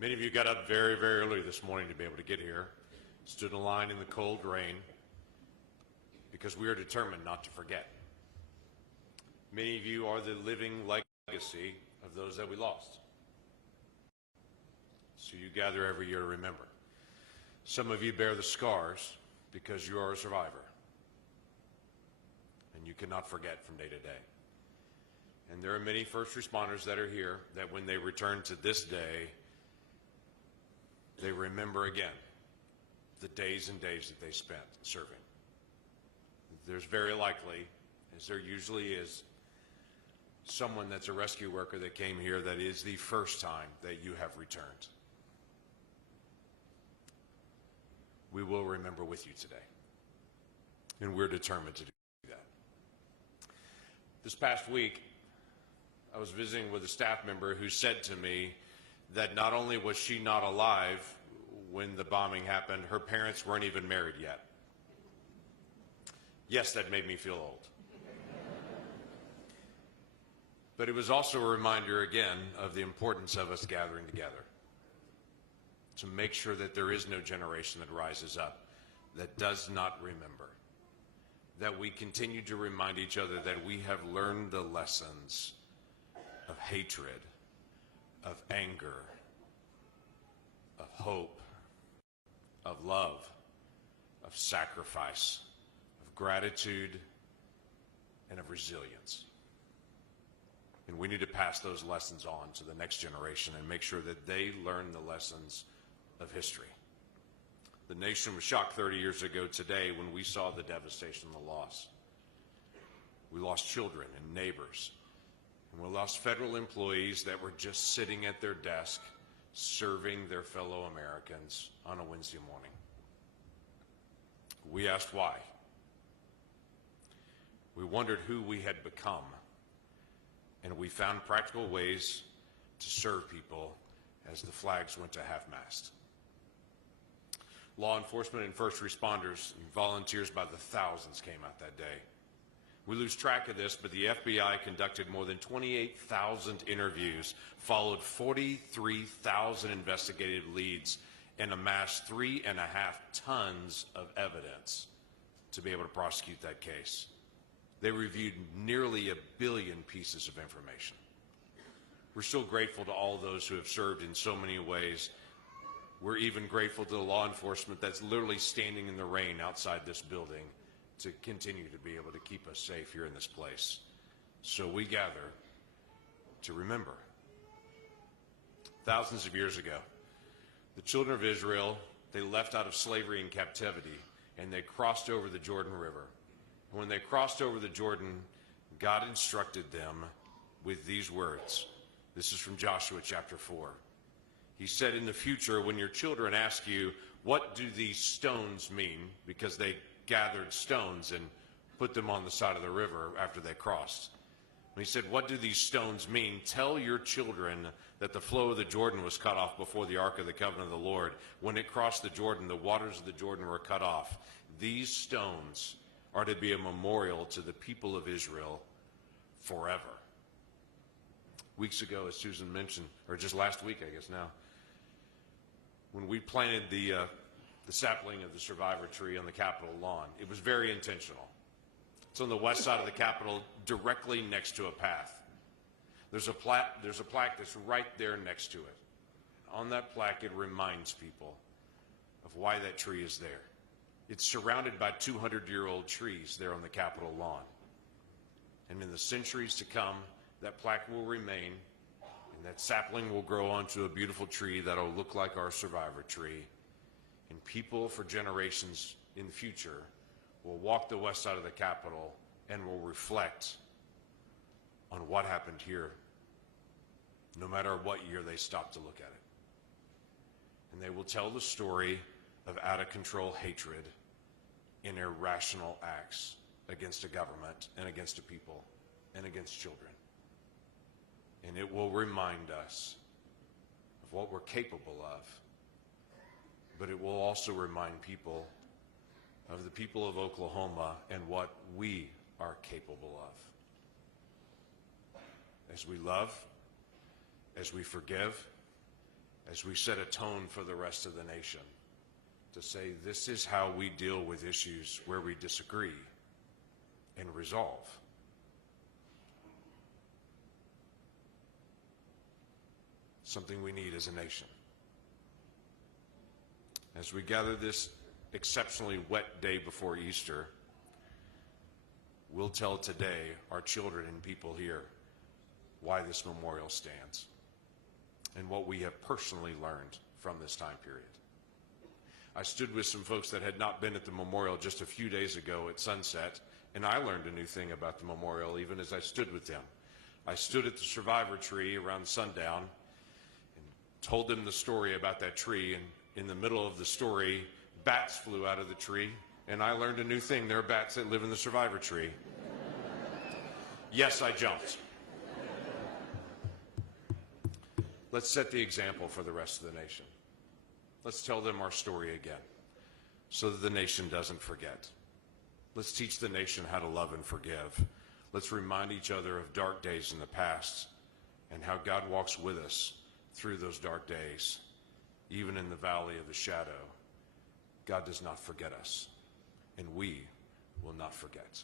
Many of you got up very, very early this morning to be able to get here, stood in line in the cold rain, because we are determined not to forget. Many of you are the living legacy of those that we lost. So you gather every year to remember. Some of you bear the scars because you are a survivor, and you cannot forget from day to day. And there are many first responders that are here that when they return to this day, they remember again the days and days that they spent serving. There's very likely, as there usually is, someone that's a rescue worker that came here that is the first time that you have returned. We will remember with you today, and we're determined to do that. This past week, I was visiting with a staff member who said to me that not only was she not alive when the bombing happened, her parents weren't even married yet. Yes, that made me feel old. But it was also a reminder again of the importance of us gathering together to make sure that there is no generation that rises up that does not remember, that we continue to remind each other that we have learned the lessons of hatred, of anger, of hope, of love, of sacrifice, of gratitude, and of resilience. And we need to pass those lessons on to the next generation and make sure that they learn the lessons of history. The nation was shocked 30 years ago today when we saw the devastation and the loss. We lost children and neighbors. And we lost federal employees that were just sitting at their desk serving their fellow Americans on a Wednesday morning. We asked why. We wondered who we had become. And we found practical ways to serve people as the flags went to half-mast. Law enforcement and first responders and volunteers by the thousands came out that day. We lose track of this, but the FBI conducted more than 28,000 interviews, followed 43,000 investigative leads, and amassed 3.5 tons of evidence to be able to prosecute that case. They reviewed nearly 1 billion pieces of information. We're still grateful to all those who have served in so many ways. We're even grateful to the law enforcement that's literally standing in the rain outside this building to continue to be able to keep us safe here in this place. So we gather to remember. Thousands of years ago, the children of Israel, they left out of slavery and captivity, and they crossed over the Jordan River. When they crossed over the Jordan, God instructed them with these words. This is from Joshua chapter 4. He said, in the future, when your children ask you, what do these stones mean? Because they gathered stones and put them on the side of the river after they crossed. When he said, what do these stones mean? Tell your children that the flow of the Jordan was cut off before the Ark of the Covenant of the Lord. When it crossed the Jordan, the waters of the Jordan were cut off. These stones are to be a memorial to the people of Israel forever. Weeks ago, as Susan mentioned, or just last week, I guess now, when we planted the sapling of the survivor tree on the Capitol lawn, it was very intentional. It's on the west side of the Capitol, directly next to a path. There's a plaque that's right there next to it. On that plaque, it reminds people of why that tree is there. It's surrounded by 200-year-old trees there on the Capitol lawn. And in the centuries to come, that plaque will remain, and that sapling will grow onto a beautiful tree that'll look like our survivor tree. And people for generations in the future will walk the west side of the Capitol and will reflect on what happened here, no matter what year they stop to look at it. And they will tell the story of out-of-control hatred and irrational acts against a government and against a people and against children. And it will remind us of what we're capable of, but it will also remind people of the people of Oklahoma and what we are capable of. As we love, as we forgive, as we set a tone for the rest of the nation to say this is how we deal with issues where we disagree and resolve. Something we need as a nation. As we gather this exceptionally wet day before Easter, we'll tell today our children and people here why this memorial stands and what we have personally learned from this time period. I stood with some folks that had not been at the memorial just a few days ago at sunset, and I learned a new thing about the memorial even as I stood with them. I stood at the survivor tree around sundown and told them the story about that tree, and in the middle of the story, bats flew out of the tree, and I learned a new thing. There are bats that live in the survivor tree. Yes, I jumped. Let's set the example for the rest of the nation. Let's tell them our story again so that the nation doesn't forget. Let's teach the nation how to love and forgive. Let's remind each other of dark days in the past and how God walks with us through those dark days. Even in the valley of the shadow, God does not forget us, and we will not forget.